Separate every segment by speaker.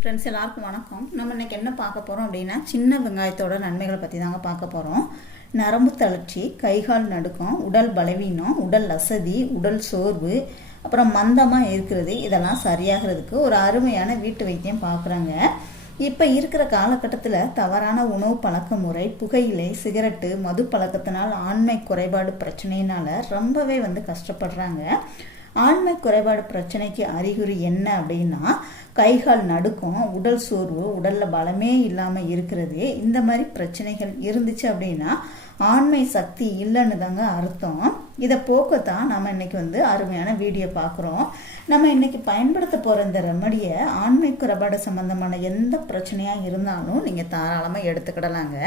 Speaker 1: Friends எல்லாருக்கும் வணக்கம். நம்ம இன்னைக்கு என்ன பார்க்க போகிறோம் அப்படின்னா சின்ன வெங்காயத்தோட நன்மைகளை பற்றி தாங்க பார்க்க போகிறோம் நரம்பு தளர்ச்சி கைகால் நடுக்கம் உடல் பலவீனம் உடல் அசதி உடல் சோர்வு அப்புறம் மந்தமாக இருக்கிறது இதெல்லாம் சரியாகிறதுக்கு ஒரு அருமையான வீட்டு வைத்தியம் பார்க்குறாங்க. இப்போ இருக்கிற காலகட்டத்தில் தவறான உணவு பழக்க முறை புகையிலை சிகரெட்டு மது பழக்கத்தினால் ஆண்மை குறைபாடு பிரச்சனையினால் ரொம்பவே வந்து கஷ்டப்படுறாங்க. ஆண்மை குறைபாடு பிரச்சனைக்கு அறிகுறி என்ன அப்படின்னா கைகால் நடுக்கம் உடல் சோர்வு உடல்ல பலமே இல்லாமல் இருக்கிறது இந்த மாதிரி பிரச்சனைகள் இருந்துச்சு அப்படின்னா ஆண்மை சக்தி இல்லைன்னு தாங்க அர்த்தம். இதை போக்கத்தான் நம்ம இன்னைக்கு வந்து அருமையான வீடியோ பார்க்குறோம். நம்ம இன்னைக்கு பயன்படுத்த போகிற இந்த ரெமடியை ஆண்மை குறைபாடு சம்பந்தமான எந்த பிரச்சனையாக இருந்தாலும் நீங்கள் தாராளமாக எடுத்துக்கிடலாங்க.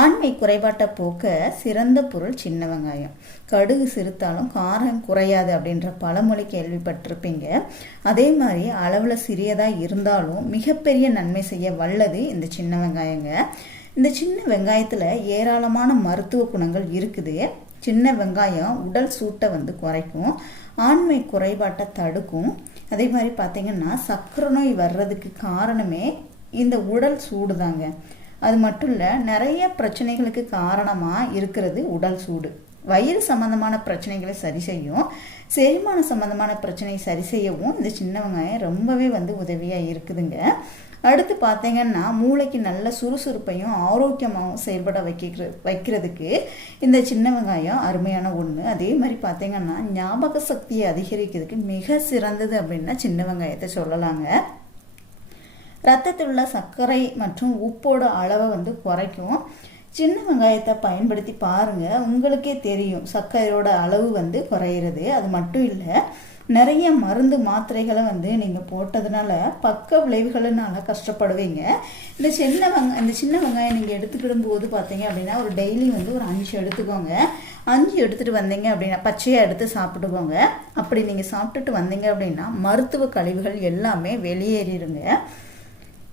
Speaker 1: ஆண்மை குறைபாட்டை போக்க சிறந்த பொருள் சின்ன வெங்காயம். கடுகு சிறுத்தாலும் காரம் குறையாது அப்படின்ற பழமொழி கேள்விப்பட்டிருப்பீங்க. அதே மாதிரி அளவில் சிறியதாக இருந்தாலும் மிகப்பெரிய நன்மை செய்ய வல்லது இந்த சின்ன வெங்காயங்க. இந்த சின்ன வெங்காயத்தில் ஏராளமான மருத்துவ குணங்கள் இருக்குது. சின்ன வெங்காயம் உடல் சூட்டை வந்து குறைக்கும் ஆண்மை குறைபாட்டை தடுக்கும். அதே மாதிரி பார்த்தீங்கன்னா சக்கரை நோய் வர்றதுக்கு காரணமே இந்த உடல் சூடு தாங்க அது மட்டும் இல்லை நிறைய பிரச்சனைகளுக்கு காரணமாக இருக்கிறது உடல் சூடு. வயிறு சம்பந்தமான பிரச்சனைகளை சரி செய்யும். செரிமான சம்பந்தமான பிரச்சனையை சரி செய்யவும் இந்த சின்ன வெங்காயம் ரொம்பவே வந்து உதவியாக இருக்குதுங்க. அடுத்து பார்த்தீங்கன்னா மூளைக்கு நல்ல சுறுசுறுப்பையும் ஆரோக்கியமாகவும் செயல்பட வைக்கிற வைக்கிறதுக்கு இந்த சின்ன வெங்காயம் அருமையான ஒன்று அதே மாதிரி பார்த்தீங்கன்னா ஞாபக சக்தியை அதிகரிக்கிறதுக்கு மிக சிறந்தது அப்படின்னா சின்ன வெங்காயத்தை சொல்லலாங்க. ரத்தத்தில் உள்ள சர்க்கரை மற்றும் உப்போட அளவை வந்து குறைக்கும். சின்ன வெங்காயத்தை பயன்படுத்தி பாருங்கள் உங்களுக்கே தெரியும். சர்க்கரையோட அளவு வந்து குறையிறது. அது மட்டும் இல்லை நிறைய மருந்து மாத்திரைகளை வந்து நீங்கள் போட்டதுனால பக்க விளைவுகள்னால கஷ்டப்படுவீங்க. இந்த சின்ன வெங்காயம் இந்த சின்ன வெங்காயம் நீங்கள் எடுத்துக்கிடும் போது பார்த்தீங்க அப்படின்னா ஒரு டெய்லி வந்து ஒரு அஞ்சு எடுத்துக்கோங்க. அஞ்சு எடுத்துகிட்டு வந்தீங்க அப்படின்னா பச்சையாக எடுத்து சாப்பிட்டுக்கோங்க. அப்படி நீங்கள் சாப்பிட்டுட்டு வந்தீங்க அப்படின்னா மருத்துவ கழிவுகள் எல்லாமே வெளியேறிடுங்க.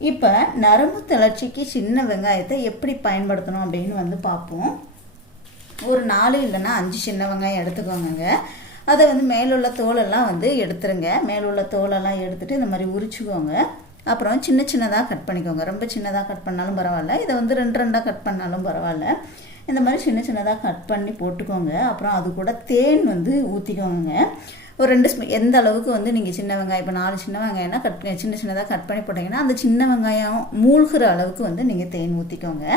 Speaker 1: இப்போ நரம்பு தளர்ச்சிக்கு சின்ன வெங்காயத்தை எப்படி பயன்படுத்தணும் அப்படின்னு வந்து பார்ப்போம். ஒரு நாலு இல்லைன்னா அஞ்சு சின்ன வெங்காயம் எடுத்துக்கோங்க அதை வந்து மேலுள்ள தோலெல்லாம் வந்து எடுத்துருங்க. மேலுள்ள தோலெல்லாம் எடுத்துகிட்டு இந்த மாதிரி உரிச்சுக்கோங்க. அப்புறம் சின்ன சின்னதாக கட் பண்ணிக்கோங்க. ரொம்ப சின்னதாக கட் பண்ணாலும் பரவாயில்ல. இதை வந்து ரெண்டு ரெண்டாக கட் பண்ணாலும் பரவாயில்ல. இந்த மாதிரி சின்ன சின்னதாக கட் பண்ணி போட்டுக்கோங்க. அப்புறம் அது கூட தேன் வந்து ஊற்றிக்கோங்க ஒரு ரெண்டு ஸ்பூ எந்த அளவுக்கு வந்து நீங்கள் சின்ன வெங்காயம் இப்போ நாலு சின்ன வெங்காயம்னா கட் சின்ன சின்னதாக கட் பண்ணி போட்டிங்கன்னா அந்த சின்ன வெங்காயம் மூழ்கிற அளவுக்கு வந்து நீங்கள் தேன் ஊற்றிக்கோங்க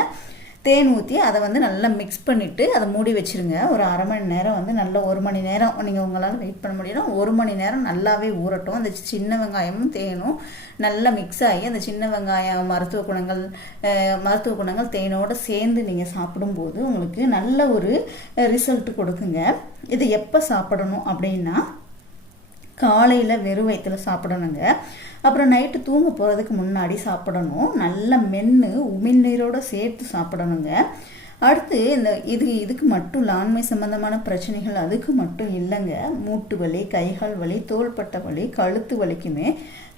Speaker 1: தேன் ஊற்றி அதை வந்து நல்லா மிக்ஸ் பண்ணிவிட்டு அதை மூடி வச்சுருங்க. ஒரு அரை மணி நேரம் வந்து நல்ல ஒரு மணி நேரம் நீங்கள் உங்களால் வெயிட் பண்ண முடியும் ஒரு மணி நேரம் நல்லாவே ஊறட்டும். அந்த சின்ன வெங்காயமும் தேனும் நல்லா மிக்ஸ் ஆகி அந்த சின்ன வெங்காயம் மருத்துவ குணங்கள் மருத்துவ குணங்கள் தேனோடு சேர்ந்து நீங்கள் சாப்பிடும்போது உங்களுக்கு நல்ல ஒரு ரிசல்ட் கொடுக்குங்க. இது எப்போ சாப்பிடணும் அப்படின்னா காலையில் வெறும் வயிற்றில் சாப்பிடணுங்க. அப்புறம் நைட்டு தூங்க போகிறதுக்கு முன்னாடி சாப்பிடணும். நல்ல மென்று உமிழ்நீரோடு சேர்த்து சாப்பிடணுங்க. அடுத்து இந்த இது இதுக்கு மட்டும் லாண்மை ஆண்மை சம்பந்தமான பிரச்சனைகள் அதுக்கு மட்டும் இல்லைங்க. மூட்டு வலி கைகால் வலி தோள்பட்ட வலி கழுத்து வலிக்குமே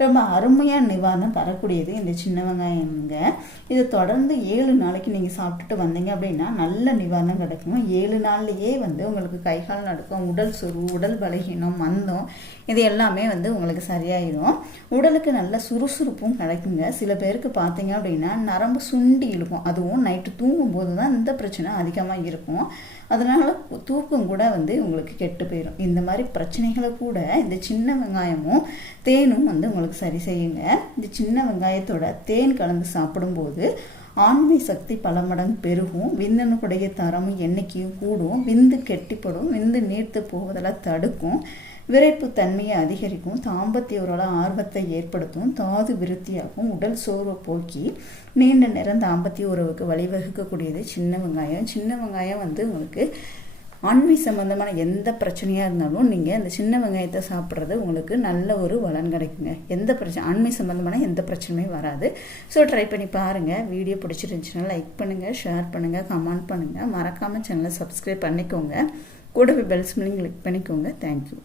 Speaker 1: ரொம்ப அருமையாக நிவாரணம் தரக்கூடியது இந்த சின்ன வெங்காயம்ங்க. இதை தொடர்ந்து ஏழு நாளைக்கு நீங்கள் சாப்பிட்டுட்டு வந்தீங்க அப்படின்னா நல்ல நிவாரணம் கிடைக்கும் ஏழு நாள்லேயே வந்து உங்களுக்கு கைகால் நடக்கும் உடல் சொரு உடல் பலகீனம் மந்தம் இது எல்லாமே வந்து உங்களுக்கு சரியாயிடும் உடலுக்கு நல்ல சுறுசுறுப்பும் கிடைக்குங்க. சில பேருக்கு பார்த்தீங்க அப்படின்னா நரம்பு சுண்டி இழுக்கும். அதுவும் நைட்டு தூங்கும் போது தான் இந்த பிரச்சனை அதிகமாக இருக்கும். அதனால் தூக்கம் கூட வந்து உங்களுக்கு கெட்டு போயிடும் இந்த மாதிரி பிரச்சனைகளை கூட இந்த சின்ன வெங்காயமும் தேனும் வந்து உங்களுக்கு சரி செய்யுங்க. இந்த சின்ன வெங்காயத்தோட தேன் கலந்து சாப்பிடும்போது ஆண்மை சக்தி பல மடங்கு பெருகும். விந்தணுக்குடைய தரமும் எண்ணிக்கையும் கூடும். விந்து கெட்டிப்படும். விந்து நீர்த்து போவதெல்லாம் தடுக்கும். விரைப்புத்தன்மையை அதிகரிக்கும் தாம்பத்திய உறவுல ஆர்வத்தை ஏற்படுத்தும் தாது விருத்தியாகும் உடல் சோர்வை போக்கி நீண்ட நேரம் தாம்பத்திய உறவுக்கு வழிவகுக்கக்கூடியது சின்ன வெங்காயம். சின்ன வெங்காயம் வந்து உங்களுக்கு ஆண்மை சம்மந்தமான எந்த பிரச்சனையாக இருந்தாலும் நீங்கள் அந்த சின்ன வெங்காயத்தை சாப்பிட்றது உங்களுக்கு நல்ல ஒரு பலன் கிடைக்குங்க. எந்த பிரச்சனை ஆண்மை சம்மந்தமான எந்த பிரச்சனையும் வராது. ஸோ ட்ரை பண்ணி பாருங்கள் வீடியோ பிடிச்சிருந்துச்சுன்னா லைக் பண்ணுங்கள் ஷேர் பண்ணுங்கள் கமெண்ட் பண்ணுங்கள் மறக்காமல் சேனலை சப்ஸ்கிரைப் பண்ணிக்கோங்க. கூடவே பெல்ஸ் மில்லிங் கிளிக் பண்ணிக்கோங்க. Thank you